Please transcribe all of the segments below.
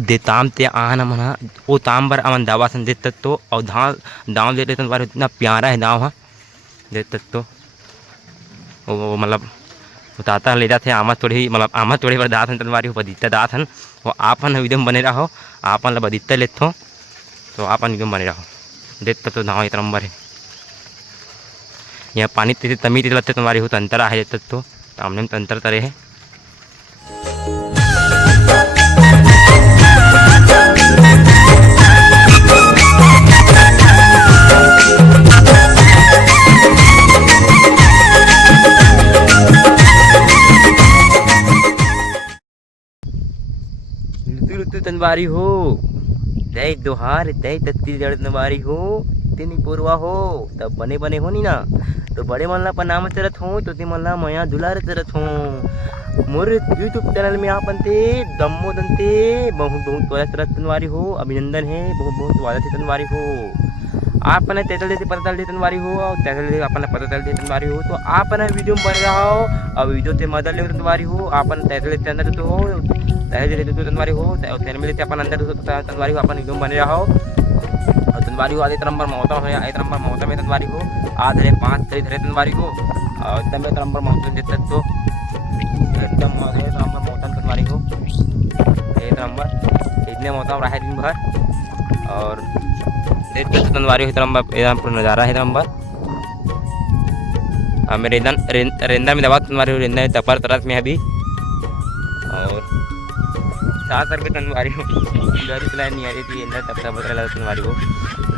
दे ताम ते आना मना ओ ताम बर अमन दावा सन देत तो और दाव देते तो बार इतना प्यारा है दाव हा देत तो वो मतलब बताता ले जाते आमद थोड़ी मतलब आमद थोड़ी बार दात हन तनवारी हो बदीता दात हन वो आपन एकदम बने रहो आपन ला बदीता लेते तो आपन एकदम बने रहो देत तो दाव इतना नंबर है यहाँ पानी तेरे तमी तेरे लगते तुम्हारी हो तंतरा है देत तो सामने में तंत्र तरे है ऋतु तनवारी हो जय दोहार जय छत्तीसगढ़ तनवारी हो तेनी पूर्वा हो तब बने बने हो नी ना तो बड़े मन ला पनाम चरत हो तो ते मन ला मया दुलार चरत हो मोर यूट्यूब चैनल में आप बनते दम्मो दंते बहुत बहुत वाला चरत तनवारी हो अभिनंदन है बहुत बहुत वाला से तनवारी हो आप ने तैतल से पता चल तनवारी हो और तैतल से अपन पता चल तनवारी हो तो आप ने वीडियो में बन रहा हो और वीडियो से मदद ले तनवारी हो अपन तैतल के अंदर तो हो तैतल से तनवारी हो और तेरे में अपन अंदर तनवारी हो अपन वीडियो में बने रहा हो और तनवारी हो आधे नंबर मौता हो एक नंबर मौता में तनवारी हो आधे 5 धरे तनवारी हो और एकदम एक नंबर मौता देते तो एकदम नंबर मौता तनवारी हो एक नंबर इतने मौता रहा है दिन भर और देखते तो तनवारी हो नंबर एकदम पूरा नज़ारा है नंबर मेरे रेंदा में दबा तनवारी हो रेंदा में तपर तरस में अभी और 7 रुपये तनवारी हो प्लान नहीं आ रही थी अंदर तब तक बता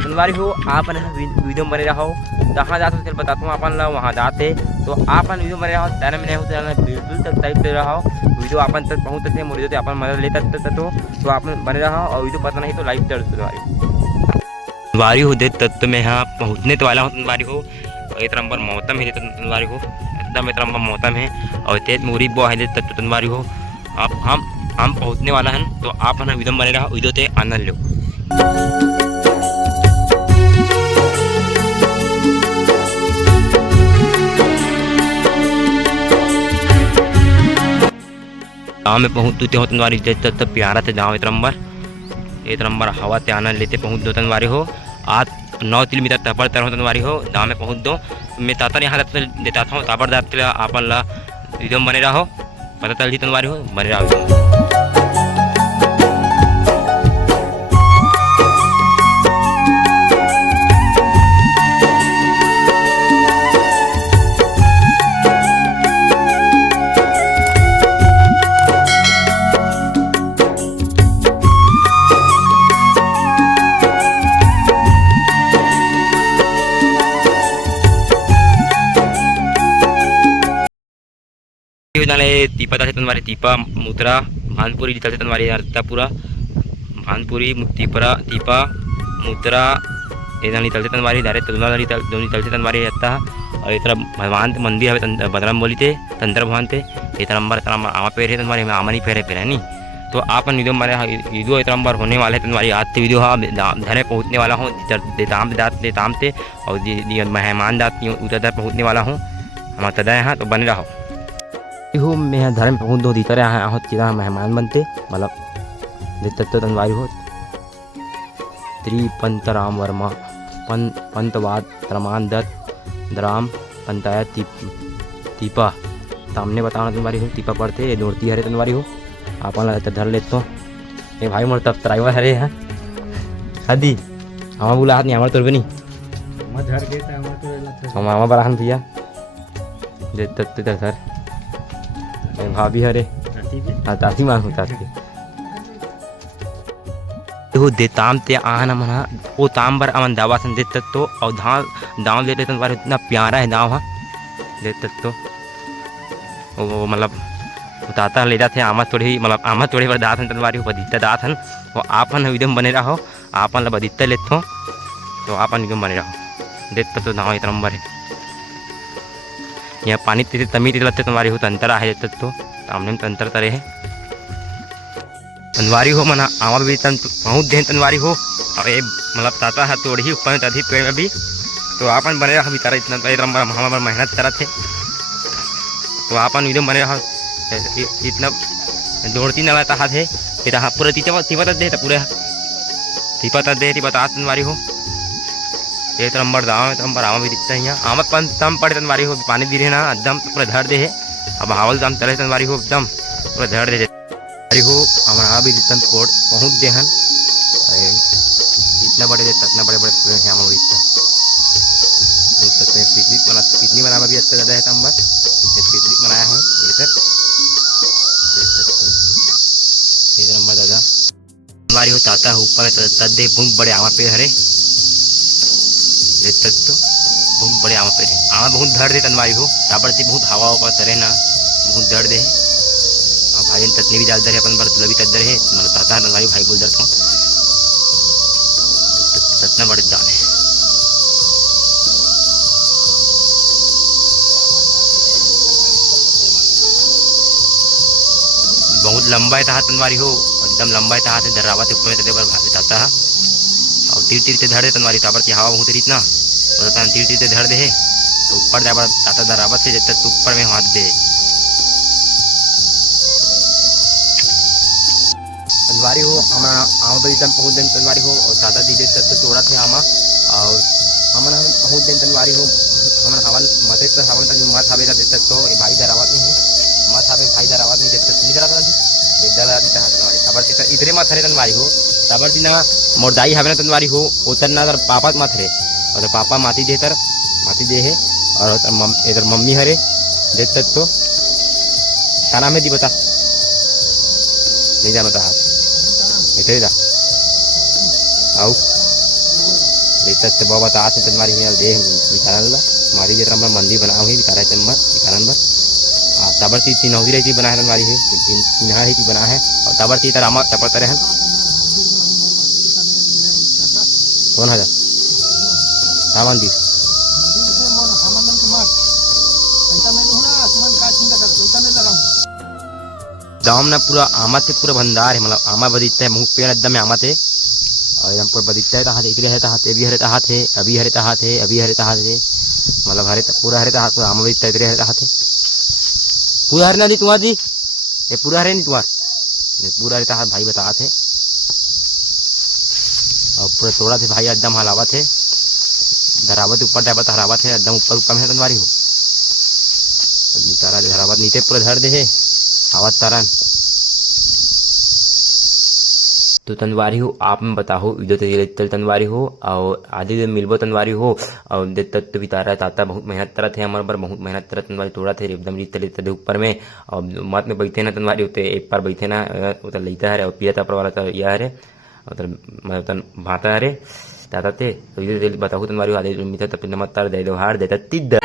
तनवारी हो आप वीडियो में बने रहो जहाँ जाते चल बताता हूँ अपन ला वहाँ जाते तो आप वीडियो बने रहो चैनल में नहीं हो चैनल बिल्कुल तक टाइप दे रहा हो वीडियो अपन तक पहुँचते मोड़ी देते अपन मदद लेते तो आप बने रहो और वीडियो पता नहीं तो लाइक कर तनवारी हो दे तत्व में यहाँ पहुँचने तो वाला हूँ तनवारी हो एक नंबर मौसम है तनवारी हो एकदम एक नंबर मौसम है और तेज मोरी बो है तत्व तनवारी हो आप हम पहुँचने वाला है तो आप है वीडियो बने रहा वीडियो से आनंद लो गाँव में पहुँचते हो तनवारी तब प्यारा से गाँव एक नंबर हवा से आनंद लेते पहुँच दो तनवारी हो आज 9 किलोमीटर तपर तर हो तनवारी हो गाँव में पहुँच दो मैं ताता यहाँ देता था तापर जाते आपन ला वीडियो बने रहो पता चल तनवारी हो बने रहो तीपा था तनवारी तीपा मुतरा भानपुरी चलते तनवारी पूरा भानपुरी तीपा मुतरा ये चलते तनवारी डायरेक्ट दोनों चलते तनवारी रहता और इस तरह भगवान मंदिर है बदरम बोली थे तंत्र भगवान थे एक नंबर आमा पेड़ है तनवारी में आमा नहीं पेड़ नहीं तो आप वीडियो हमारे वीडियो एक नंबर होने वाले है तनवारी आज से वीडियो धरे पहुँचने वाला हूँ देताम से और मेहमान दात उधर पहुँचने वाला हूँ हमारा तदा यहाँ तो बने रहो हो मैं धर्म पहुँच दो दीतर यहाँ चिरा मेहमान बनते मतलब देते तनवारी हो त्रिपंतराम वर्मा पंतवाद त्रमान दत्त द्राम पंचायत तीपा सामने बताना तनवारी हो तीपा पढ़ते दौड़ती हरे तनवारी हो आप धर लेते हो ये भाई मोर तब ड्राइवर हरे हैं हदी हमारा बोला हाथ नहीं हमारे तोड़ नहीं हमारा बराहन भैया देते सर भाभी हरे ताती मान होता हो दे ताम ते आना मना ओ ताम बर अमन दावा सन देत तो और दाव देते तो बार इतना प्यारा है दाव हा देत तो वो मतलब बताता ले जाते आमद थोड़ी बार दात हन तनवारी हो बदीता दात हन वो आपन वीडियो में बने रहो आपन ला बदीता लेते हो तो आपन वीडियो में बने रहो देत तो दाव एक नंबर है यहाँ पानी तेरे तमी तेरे लगते तनवारी हो तंतरा है तो सामने में तंत्र तरे है तनवारी हो मना आवा भी पहुँच दे तनवारी हो और ये मतलब ताता है तोड़ ही ऊपर अधिक पेड़ में भी तो आपन बने रहा तारा इतना हमारा मेहनत करा थे तो आपन वीडियो बने रहा इतना दौड़ती न रहता है इधर हाँ पूरा तीपा दे पूरे तीपा दे तीपा तनवारी हो ये तो नंबर दाव तो नंबर आमा भी दिखता है यहाँ आमा पन तम पड़े तनवारी हो पानी दी रहे ना एकदम पूरा धर दे है अब हावल दम तले तनवारी हो एकदम पूरा धर दे हो हमारा भी दिखता पहुँच दे हन इतना बड़े इतना बड़े बड़े पूरे हैं हमारा दिखता देख सकते हैं पिकनिक मनाना भी अच्छा ज़्यादा है तंबर ये पिकनिक मनाया है ये सर देख सकते हो एक नंबर दादा तनवारी हो ताता है ऊपर तद्दे बहुत बड़े आमा पेड़ हरे देख सकते हो बहुत बड़े आमा पेड़ है आमा बहुत धर दे तनवारी हो राबर से बहुत हवा होगा तरे ना बहुत दर्द है भाई ततनी भी डाल दर है अपन पर तुला भी तद्दर है मतलब ताता है तनवारी भाई बोल दर तो ततना बड़े दान है बहुत लंबा है तहा तनवारी हो एकदम लंबा है तहा से दर्रावा से ऊपर तदे पर जाता है और तीर तीर से धर दे तनवारी तापर की हवा बहुत रही ना तो तीर तीर से धर दे तो ऊपर जाकर ताता दर्रावा से जब तक ऊपर में हाथ दे तनवारी हो हमारा आमा बड़ी एकदम पहुँच दिन तनवारी हो और ताता दीदे तक तोड़ा थे आमा और हमारा हम पहुँच दिन तनवारी हो हमारा हवन मते तो हवन तक मत हवे का देते तो ये भाई दरावत नहीं है मत हवे भाई दरावत नहीं देते नहीं दरावत नहीं देदा ला नहीं चाहत तनवारी तबर से इधरे मत हरे तनवारी हो तबर से ना मोरदाई हवे ना तनवारी हो उतर ना पापा मत हरे और पापा माती दे है और इधर मम्मी हरे देते तो क्या नाम है दी बता नहीं जाना था हाथ इतने दा आओ देखते बाबा ता से तनवारी में दे विचारन ला हमारी जरा हम मंदिर बनाओ ही विचारा तनवर विचारन बर तबर ती तीन होदी रही बना है तनवारी है तीन ही ती बना है और तबर ती तरामा तपर तरे हैं कौन है का मंदिर गाँव में पूरा आमा से पूरा भंडार है मतलब आमा बदीता है मुँह पेड़ एकदम आमा थे और एकदम पूरा बदीता है तहाँ इधर है तहाँ अभी हरे तहाँ थे अभी हरे तहाँ थे अभी हरे तहाँ थे मतलब हरे पूरा हरे तहाँ आमा बदीता इधर हरे तहाँ थे पूरा हरे ना दी तुम्हारी दी ये पूरा हरे नहीं तुम्हार पूरा हरे तहाँ भाई बता थे और पूरा तोड़ा थे भाई एकदम हलावा थे धरावत ऊपर जाबत हरावा थे एकदम ऊपर में तनवारी हो तारा धरावत नीचे पूरा धर दे है आवाज तारन तो तनवारी हो आप में बताओ इधर तनवारी हो और आधे दिन मिलबो तनवारी हो और देख तक तो भी तारा ताता बहुत मेहनत तरह थे हमारे पर बहुत मेहनत तरह तनवारी तोड़ा थे एकदम रीत तले ऊपर में और मत में बैठे ना तनवारी होते एक बार बैठे ना उधर लेता है और पिया था पर वाला था यह है उधर मतलब भाता है ताता थे तो इधर बताओ तनवारी आधे मीठा तब नमक तार दे दो हार देता तिद